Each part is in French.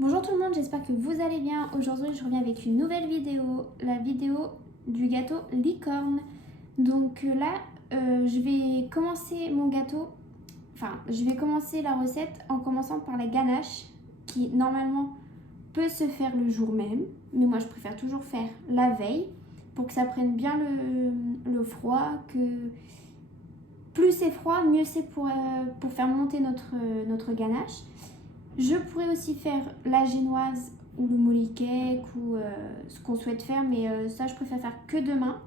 Bonjour tout le monde, j'espère que vous allez bien. Aujourd'hui, je reviens avec une nouvelle vidéo, la vidéo du gâteau licorne. Donc là, je vais commencer mon gâteau, je vais commencer la recette en commençant par la ganache qui normalement peut se faire le jour même, mais moi je préfère toujours faire la veille pour que ça prenne bien le froid, que plus c'est froid, mieux c'est pour faire monter notre ganache. Je pourrais aussi faire la génoise ou le molly cake ou ce qu'on souhaite faire, mais ça je préfère faire que demain.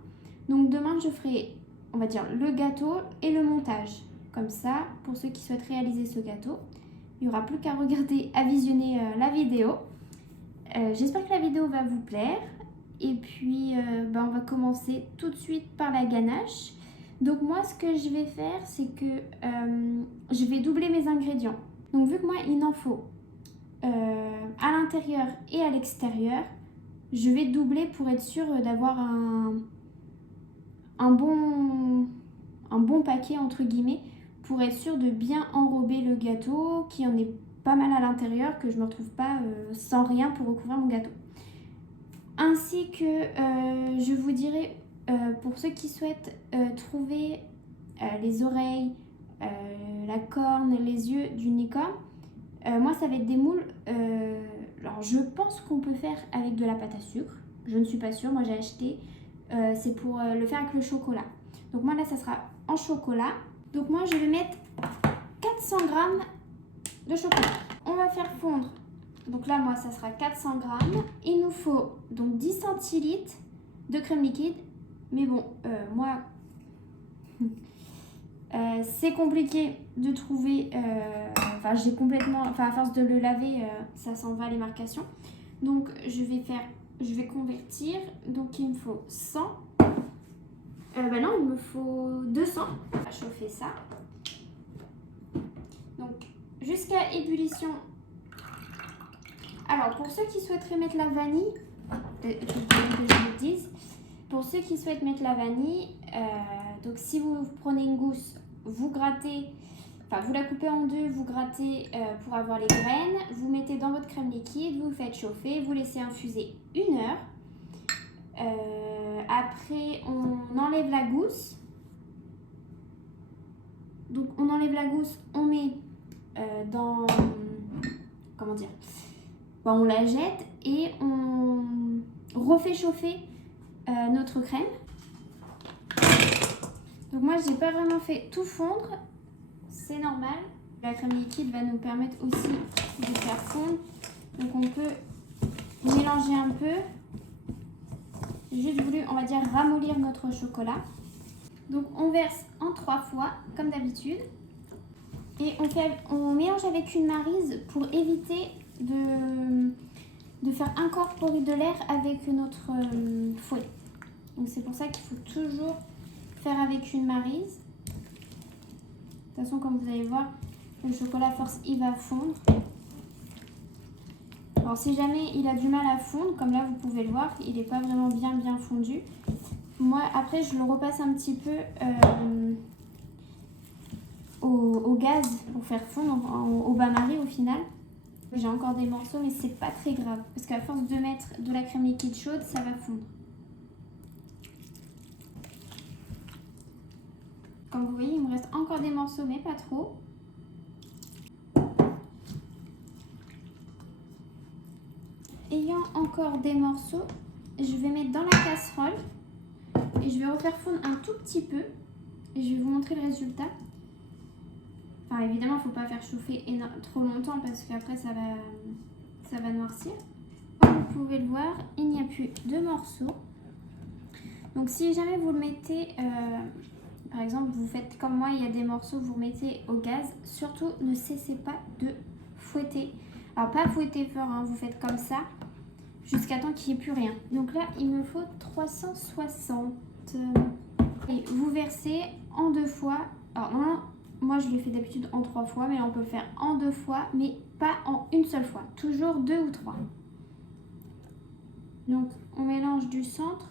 Donc demain je ferai, on va dire, le gâteau et le montage. Comme ça, pour ceux qui souhaitent réaliser ce gâteau, il n'y aura plus qu'à regarder, à visionner la vidéo. J'espère que la vidéo va vous plaire. Et puis on va commencer tout de suite par la ganache. Donc moi ce que je vais faire, c'est que je vais doubler mes ingrédients. Donc vu que moi il en faut à l'intérieur et à l'extérieur, je vais doubler pour être sûre d'avoir un bon paquet entre guillemets, pour être sûre de bien enrober le gâteau, qu'il y en ait pas mal à l'intérieur, que je ne me retrouve pas sans rien pour recouvrir mon gâteau. Ainsi que je vous dirai, pour ceux qui souhaitent trouver les oreilles, la corne, les yeux d'une licorne, moi ça va être des moules. Alors je pense qu'on peut faire avec de la pâte à sucre, je ne suis pas sûre, moi j'ai acheté, c'est pour le faire avec le chocolat. Donc moi là ça sera en chocolat. Donc moi je vais mettre 400 g de chocolat. On va faire fondre, donc là moi ça sera 400 g. Il nous faut donc 10 centilitres de crème liquide, mais bon moi c'est compliqué de trouver, j'ai complètement, à force de le laver, ça s'en va les marcations. Donc je vais convertir, donc il me faut 100. Non, il me faut 200. On va chauffer ça. Donc jusqu'à ébullition. Alors pour ceux qui souhaiteraient mettre la vanille, que je vous dise, pour ceux qui souhaitent mettre la vanille, donc si vous prenez une gousse, vous grattez, vous la coupez en deux, vous grattez pour avoir les graines, vous mettez dans votre crème liquide, vous faites chauffer, vous laissez infuser 1 heure. Après, on enlève la gousse. Donc on enlève la gousse, on met dans, comment dire, on la jette et on refait chauffer notre crème. Donc moi j'ai pas vraiment fait tout fondre, c'est normal. La crème liquide va nous permettre aussi de faire fondre. Donc on peut mélanger un peu. J'ai juste voulu, on va dire, ramollir notre chocolat. Donc on verse en 3 fois comme d'habitude. Et on mélange avec une maryse pour éviter de faire incorporer de l'air avec notre fouet. Donc c'est pour ça qu'il faut toujours faire avec une maryse. De toute façon, comme vous allez voir, le chocolat à force il va fondre. Alors si jamais il a du mal à fondre, comme là vous pouvez le voir, il n'est pas vraiment bien fondu. Moi après je le repasse un petit peu au gaz pour faire fondre au bain-marie au final. J'ai encore des morceaux mais c'est pas très grave parce qu'à force de mettre de la crème liquide chaude, ça va fondre. Comme vous voyez, il me reste encore des morceaux mais pas trop. Ayant encore des morceaux, je vais mettre dans la casserole et je vais refaire fondre un tout petit peu et je vais vous montrer le résultat. Évidemment, il ne faut pas faire chauffer trop longtemps parce qu'après ça va noircir. Comme vous pouvez le voir, il n'y a plus de morceaux. Donc si jamais vous le mettez, par exemple vous faites comme moi, il y a des morceaux, vous remettez au gaz. Surtout ne cessez pas de fouetter. Alors pas fouetter fort, hein, vous faites comme ça jusqu'à temps qu'il n'y ait plus rien. Donc là il me faut 360. Et vous versez en 2 fois. Alors non, moi je le fais d'habitude en 3 fois, mais on peut le faire en 2 fois, mais pas en une seule fois. Toujours 2 ou 3. Donc on mélange du centre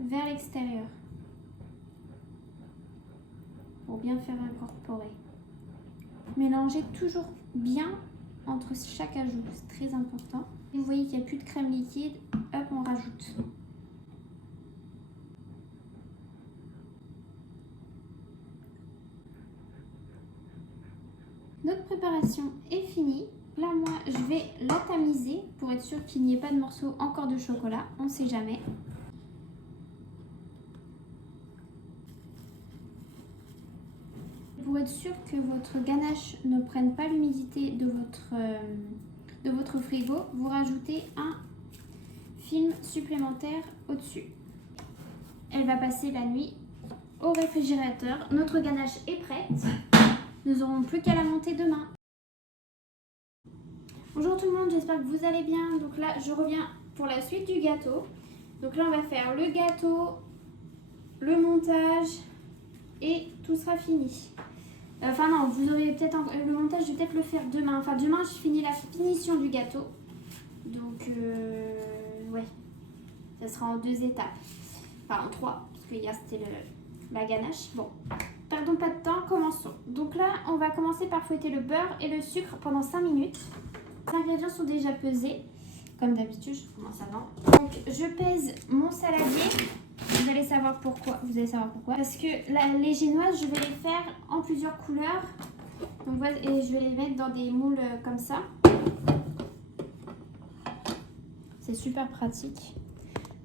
vers l'extérieur pour bien faire incorporer. Mélangez toujours bien entre chaque ajout, c'est très important. Vous voyez qu'il n'y a plus de crème liquide, hop, on rajoute. Notre préparation est finie. Là, moi, je vais la tamiser pour être sûr qu'il n'y ait pas de morceaux encore de chocolat. On ne sait jamais. Pour être sûr que votre ganache ne prenne pas l'humidité de votre frigo, vous rajoutez un film supplémentaire au-dessus. Elle va passer la nuit au réfrigérateur. Notre ganache est prête. Nous n'aurons plus qu'à la monter demain. Bonjour tout le monde, j'espère que vous allez bien. Donc là, je reviens pour la suite du gâteau. Donc là, on va faire le gâteau, le montage et tout sera fini. Enfin non, vous aurez peut-être le montage, je vais peut-être le faire demain. Enfin demain, je finis la finition du gâteau. Donc ouais, ça sera en 2 étapes. Enfin en 3, parce que hier c'était la ganache. Bon, perdons pas de temps, commençons. Donc là, on va commencer par fouetter le beurre et le sucre pendant 5 minutes. Les ingrédients sont déjà pesés, comme d'habitude, je commence avant. Donc je pèse mon saladier. Vous allez savoir pourquoi. Parce que les génoises, je vais les faire en plusieurs couleurs. Donc voilà, et je vais les mettre dans des moules comme ça. C'est super pratique.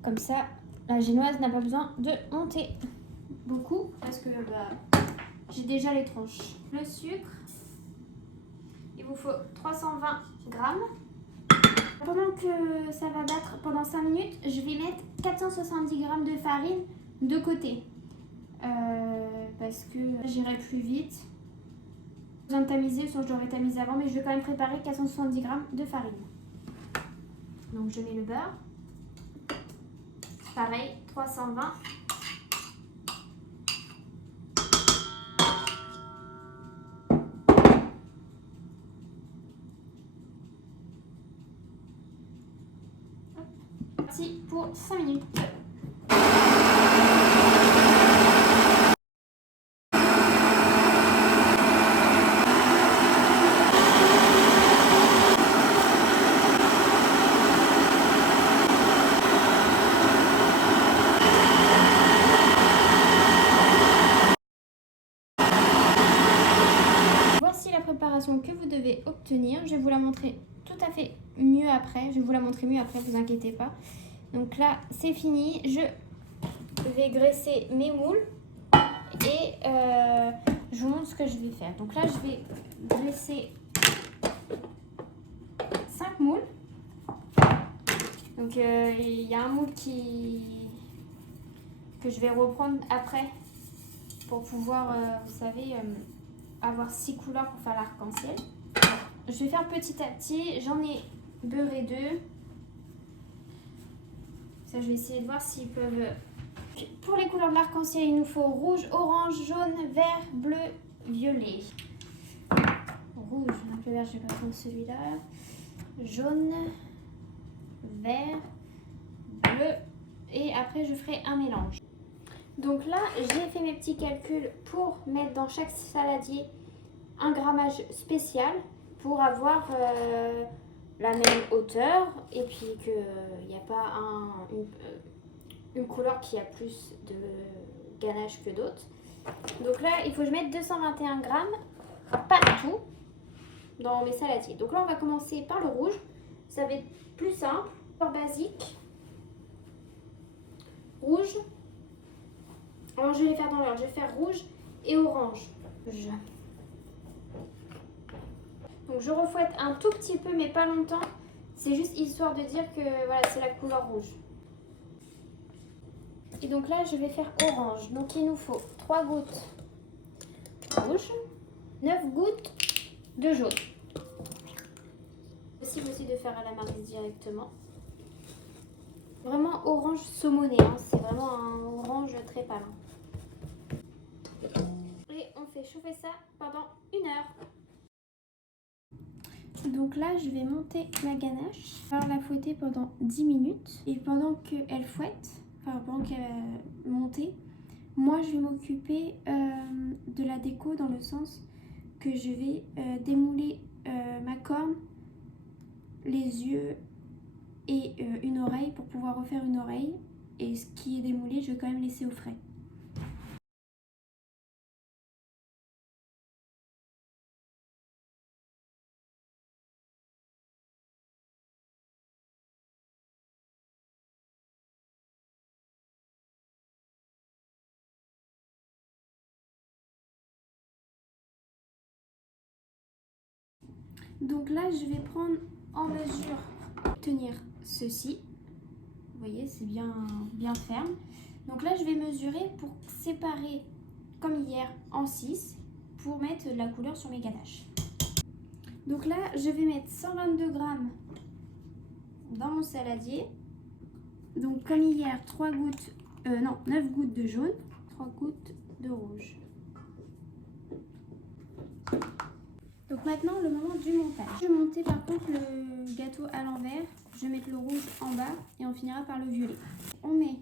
Comme ça, la génoise n'a pas besoin de monter beaucoup parce que j'ai déjà les tranches. Le sucre, il vous faut 320 grammes. Pendant que ça va battre pendant 5 minutes, je vais mettre 470 grammes de farine de côté. Parce que j'irai plus vite. Je viens de tamiser, soit je l'aurais tamisé avant, mais je vais quand même préparer 470 grammes de farine. Donc je mets le beurre. Pareil, 320. Parti pour 5 minutes. Voici la préparation que vous devez obtenir. Je vais vous la montrer tout à fait mieux après. Je vais vous la montrer mieux après, vous inquiétez pas. Donc là, c'est fini. Je vais graisser mes moules et je vous montre ce que je vais faire. Donc là, je vais graisser 5 moules. Donc il y a un moule que je vais reprendre après pour pouvoir, vous savez, avoir 6 couleurs pour faire l'arc-en-ciel. Je vais faire petit à petit. J'en ai beurré 2. Ça, je vais essayer de voir s'ils peuvent... Pour les couleurs de l'arc-en-ciel, il nous faut rouge, orange, jaune, vert, bleu, violet. Rouge, donc le vert, je vais pas prendre celui-là. Jaune, vert, bleu. Et après, je ferai un mélange. Donc là, j'ai fait mes petits calculs pour mettre dans chaque saladier un grammage spécial pour avoir la même hauteur et puis qu'il n'y a pas une couleur qui a plus de ganache que d'autres. Donc là, il faut que je mette 221 grammes partout dans mes saladiers. Donc là, on va commencer par le rouge. Ça va être plus simple, basique. Rouge. Alors, je vais les faire dans l'ordre. Je vais faire rouge et orange. Donc, je refouette un tout petit peu, mais pas longtemps. C'est juste histoire de dire que voilà, c'est la couleur rouge. Et donc là, je vais faire orange. Donc, il nous faut 3 gouttes rouge, 9 gouttes de jaune. Possible aussi de faire à la marise directement. Vraiment orange saumoné, hein. C'est vraiment un orange très pâle. Et on fait chauffer ça pendant 1 heure. Donc là, je vais monter ma ganache. Je vais la fouetter pendant 10 minutes. Et pendant qu'elle fouette, enfin pendant qu'elle va monter, moi je vais m'occuper de la déco dans le sens que je vais démouler ma corne, les yeux et une oreille pour pouvoir refaire une oreille. Et ce qui est démoulé, je vais quand même laisser au frais. Donc là, je vais prendre en mesure, tenir ceci. Vous voyez, c'est bien ferme. Donc là, je vais mesurer pour séparer, comme hier, en 6 pour mettre de la couleur sur mes ganaches. Donc là, je vais mettre 122 grammes dans mon saladier. Donc comme hier, 9 gouttes de jaune, 3 gouttes de rouge. Donc maintenant, le moment du montage. Je vais monter par contre le gâteau à l'envers. Je vais mettre le rouge en bas et on finira par le violet. On met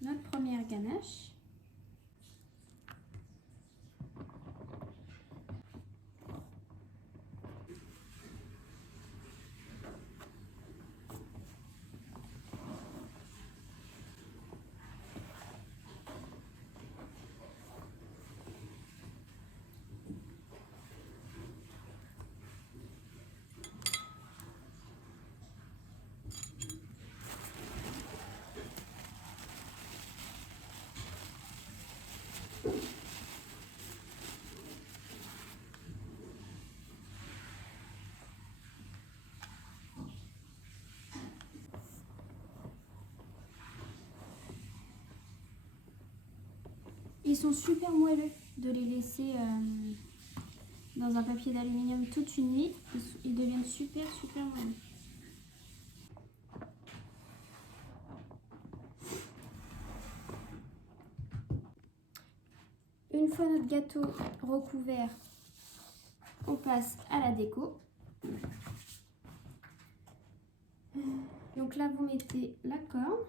notre première ganache. Ils sont super moelleux de les laisser dans un papier d'aluminium toute une nuit. Ils deviennent super moelleux. Une fois notre gâteau recouvert, on passe à la déco. Donc là, vous mettez la corne.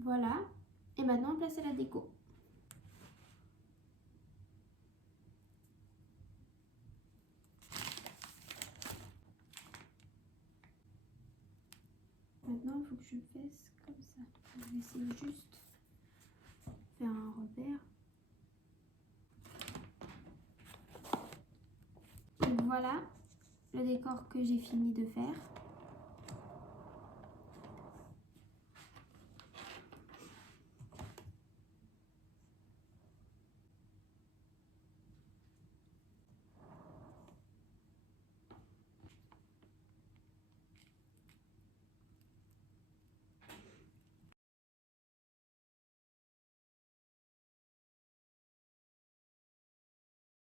Voilà. Et maintenant, on place à la déco. Maintenant, il faut que je fasse comme ça. Je vais essayer juste de faire un repère. Donc voilà le décor que j'ai fini de faire.